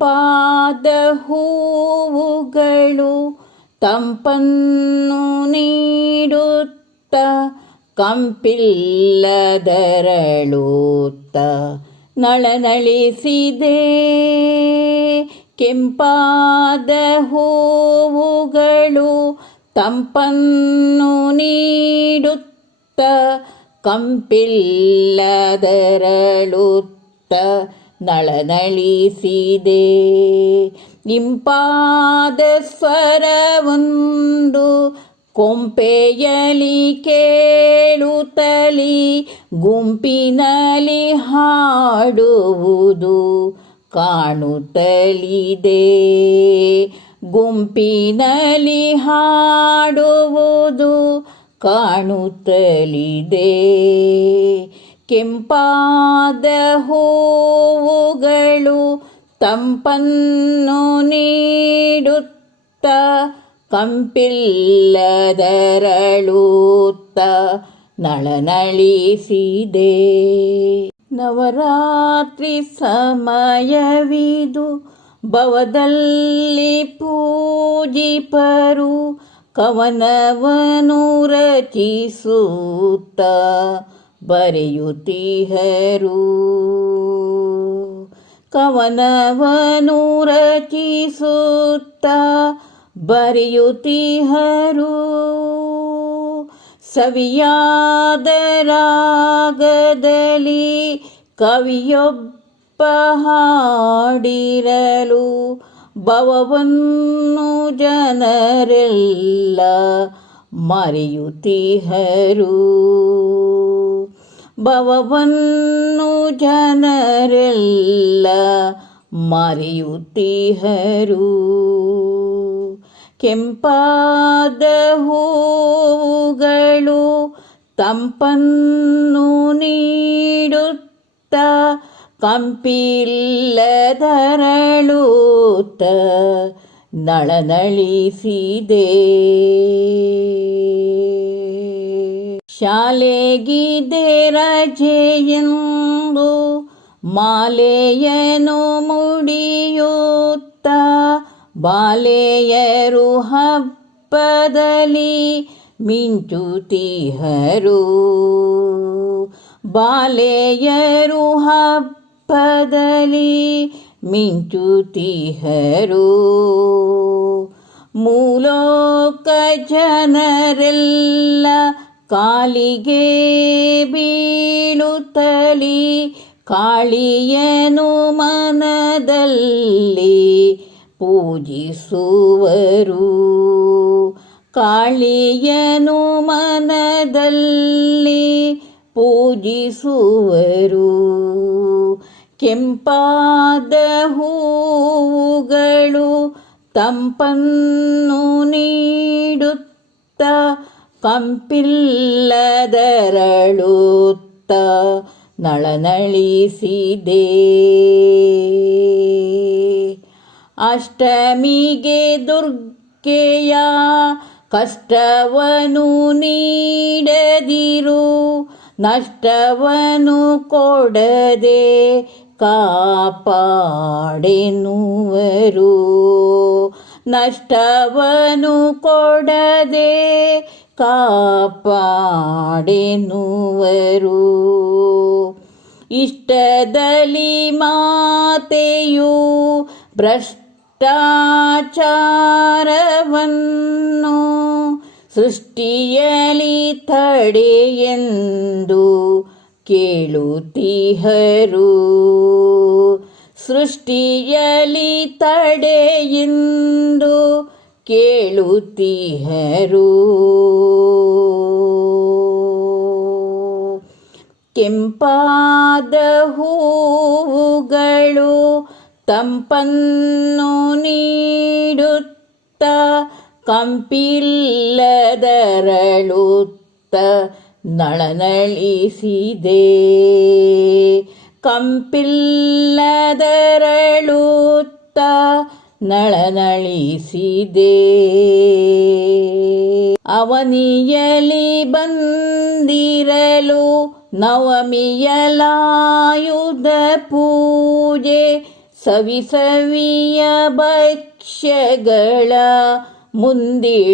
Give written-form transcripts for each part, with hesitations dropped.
ಕೆಂಪಾದ ಹೂವುಗಳು ತಂಪನ್ನು ನೀಡುತ್ತ ಕಂಪಿಲ್ಲದರಳುತ್ತ ನಳನಳಿಸಿದೆ. ಕೆಂಪಾದ ಹೂವುಗಳು ತಂಪನ್ನು ನೀಡುತ್ತ ಕಂಪಿಲ್ಲದರಳುತ್ತ ನಳನಳಿಸಿದೆ. ಇಂಪಾದ ಸ್ವರವೊಂದು ಕೊಂಪೆಯಲಿ ಕೇಳುತ್ತಲಿ ಗುಂಪಿನಲ್ಲಿ ಹಾಡುವುದು ಕಾಣುತ್ತಲಿದೆ. ಗುಂಪಿನಲ್ಲಿ ಹಾಡುವುದು ಕಾಣುತ್ತಲಿದೆ. ಕೆಂಪಾದ ಹೂವುಗಳು ತಂಪನ್ನು ನೀಡುತ್ತ ಕಂಪಿಲ್ಲದರಳುತ್ತ ನಳನಳಿಸಿದೆ. ನವರಾತ್ರಿ ಸಮಯವಿದು ಭವದಲ್ಲಿ ಪೂಜಿಪರು ಕವನವನ್ನು ರಚಿಸುತ್ತ ಬರೆಯುತ್ತಿಹರು. ಕವನವನ್ನು ರಚಿಸುತ್ತ ಬರೆಯುತ್ತಿಹರು. ಸವಿಯಾದ ರಾಗದಲ್ಲಿ ಕವಿಯೊಬ್ಬ ಹಾಡಿರಲು ಭವವನ್ನು ಜನರೆಲ್ಲ ಮರೆಯುತ್ತಿಹರು. ಭವವನ್ನು ಜನರೆಲ್ಲ ಮರೆಯುತ್ತಿಹರು. ಕೆಂಪಾದ ಹೂವುಗಳು ತಂಪನ್ನು ನೀಡುತ್ತ ಕಂಪಿಲ್ಲದರಳುತ್ತ ನಳನಳಿಸಿದೆ. ಶಾಲೆಗಿದೆ ರಜೆಯೆಂದು ಮಾಲೆಯನ್ನು ಮುಡಿಯುತ್ತ ಬಾಲೆಯರು ಹಬ್ಬದಲ್ಲಿ ಮಿಂಚುತ್ತಿಹರು. ಬಾಲೆಯರು ಹಬ್ಬದಲ್ಲಿ ಮಿಂಚುತ್ತಿಹರು. ಮೂಲೋಕ ಜನರೆಲ್ಲ ಕಾಲಿಗೆ ಬೀಳುತ್ತಲಿ ಕಾಳಿಯನು ಮನದಲ್ಲಿ ಪೂಜಿಸುವರು. ಕಾಳಿಯನು ಮನದಲ್ಲಿ ಪೂಜಿಸುವರು. ಕೆಂಪಾದ ಹೂವುಗಳು ತಂಪನ್ನು ನೀಡುತ್ತ ಕಂಪಿಲ್ಲದರಳುತ್ತ ನಳನಳಿಸಿದೆ. ಅಷ್ಟಮಿಗೆ ದುರ್ಗೆಯ ಕಷ್ಟವನ್ನು ನೀಡದಿರು, ನಷ್ಟವನ್ನು ಕೊಡದೆ ಕಾಪಾಡೆನುವರು. ನಷ್ಟವನ್ನು ಕೊಡದೆ ಕಾಪಾಡೆನುವರು. ಇಷ್ಟದಲ್ಲಿ ಮಾತೆಯು ಭ್ರಷ್ಟಾಚಾರವನ್ನು ಸೃಷ್ಟಿಯಲಿ ತಡೆಯೆಂದು ಕೇಳುತ್ತಿಹರು. ಸೃಷ್ಟಿಯಲಿ ತಡೆಯೆಂದು ಕೇಳುತ್ತಿಹರು. ಕೆಂಪಾದ ಹೂವುಗಳು ತಂಪನ್ನು ನೀಡುತ್ತ ಕಂಪಿಲ್ಲದರಳುತ್ತ ನಳನಳಿಸಿದೆ. ಕಂಪಿಲ್ಲದರಳುತ್ತ ನಳನಳಿಸಿದೆ. ಅವನಿಯಲಿ ಬಂದಿರಲು ನವಮಿಯಲಾಯುಧ ಪೂಜೆ ಸವಿಸವಿಯ ಭಕ್ಷ್ಯಗಳ ಮುಂದಿಡುತ್ತಲೀ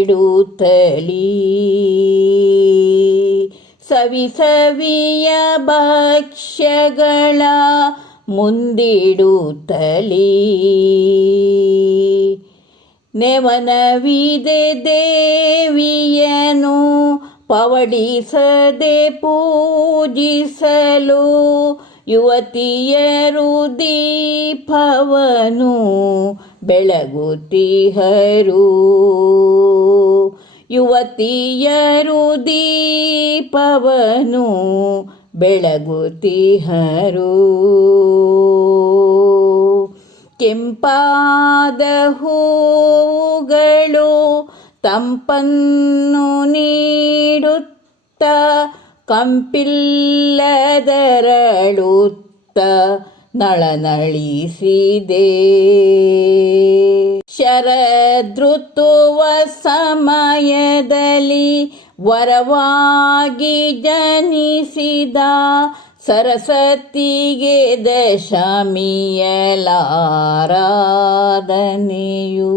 ಸವಿಸವಿಯ ಭಕ್ಷ್ಯಗಳ ಮುಂದಿಡುತ್ತಲೀ ನೆವನವಿದೆ ದೇವಿಯನು ಪವಡಿಸದೆ ಪೂಜಿಸಲು ಯುವತಿಯರು ದೀಪವನು ಬೆಳಗುತ್ತಿಹರು ಯುವತಿಯರು ದೀಪವನು ಬೆಳಗುತ್ತಿಹರು ಕೆಂಪಾದ ಹೂಗಳು ತಂಪನ್ನು ನೀಡುತ್ತ ಕಂಪಿಲ್ಲದರಳುತ್ತ ನಳನಳಿಸಿದೆ ಶರದೃತುವ ಸಮಯದಲ್ಲಿ ವರವಾಗಿ ಜನಿಸಿದ ಸರಸ್ವತಿಗೆ ದಶಮಿಯಲಾರಾಧನೆಯು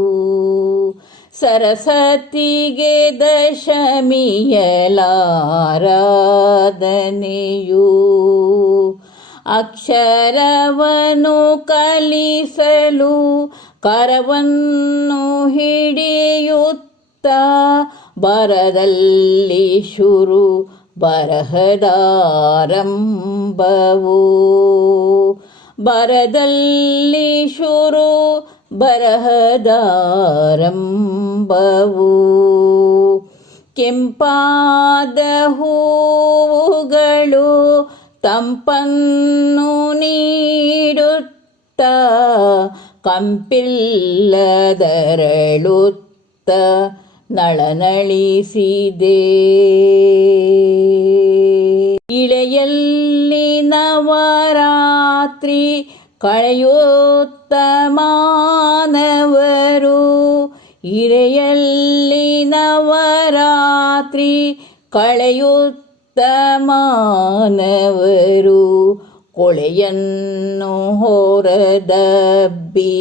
ಸರಸ್ವತಿಗೆ ದಶಮಿಯಲಾರಾಧನೆಯು ಅಕ್ಷರವನ್ನು ಕಲಿಸಲು ಕರವನ್ನು ಹಿಡಿಯುತ್ತ ಬರದಲ್ಲಿ ಶುರು ಬರಹದಾರಂಭವು ಬರದಲ್ಲಿ ಶುರು ಬರಹದಾರಂಭವು ಕೆಂಪಾದ ಹೂವುಗಳು ತಂಪನ್ನು ನೀಡುತ್ತ ಕಂಪಿಲ್ಲದರಳುತ್ತ ನಳನಳಿಸಿದೆ ಇಳೆಯಲ್ಲಿ ನವರಾತ್ರಿ ಕಳೆಯುತ್ತ ಮಾನವರು ಇಳೆಯಲ್ಲಿ ನವರಾತ್ರಿ ಕಳೆಯುತ್ತ ಮಾನವರು ಕೊಳೆಯನ್ನು ಹೊರದಬ್ಬಿ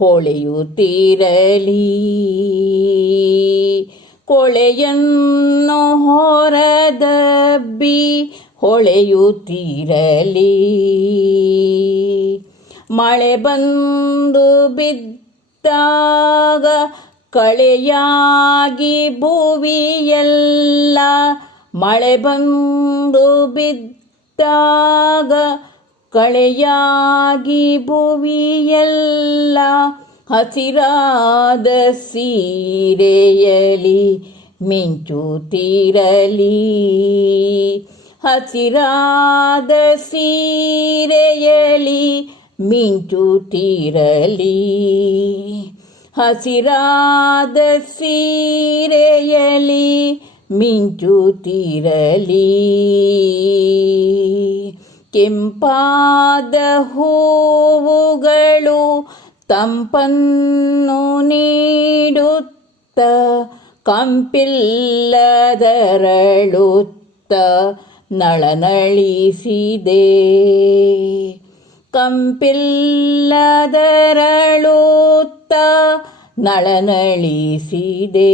ಹೊಳೆಯುತ್ತಿರಲಿ ಕೊಳೆಯನ್ನು ಹೊರದಬ್ಬಿ ಹೊಳೆಯುತ್ತಿರಲಿ ಮಳೆ ಬಂದು ಬಿದ್ದಾಗ ಕಳೆಯಾಗಿ ಭುವಿಯೆಲ್ಲ ಮಳೆ ಬಂದು ಬಿದ್ದಾಗ ಕಳೆಯಾಗಿ ಭುವಿಯೆಲ್ಲ ಹಸಿರಾದ ಸೀರೆಯಲಿ ಮಿಂಚುತ್ತಿರಲಿ ಹಸಿರಾದ ಸೀರೆಯಲಿ ಮಿಂಚುತ್ತಿರಲಿ ಹಸಿರಾದ ಸೀರೆಯಲಿ ಮಿಂಚುತ್ತಿರಲಿ ಕೆಂಪಾದ ಹೂವುಗಳು ತಂಪನ್ನು ನೀಡುತ್ತ ಕಂಪಿಲ್ಲದರಳುತ್ತ ನಳನಳಿಸಿದೆ ಕಂಪಿಲ್ಲದರಳುತ್ತ ನಳನಳಿಸಿದೆ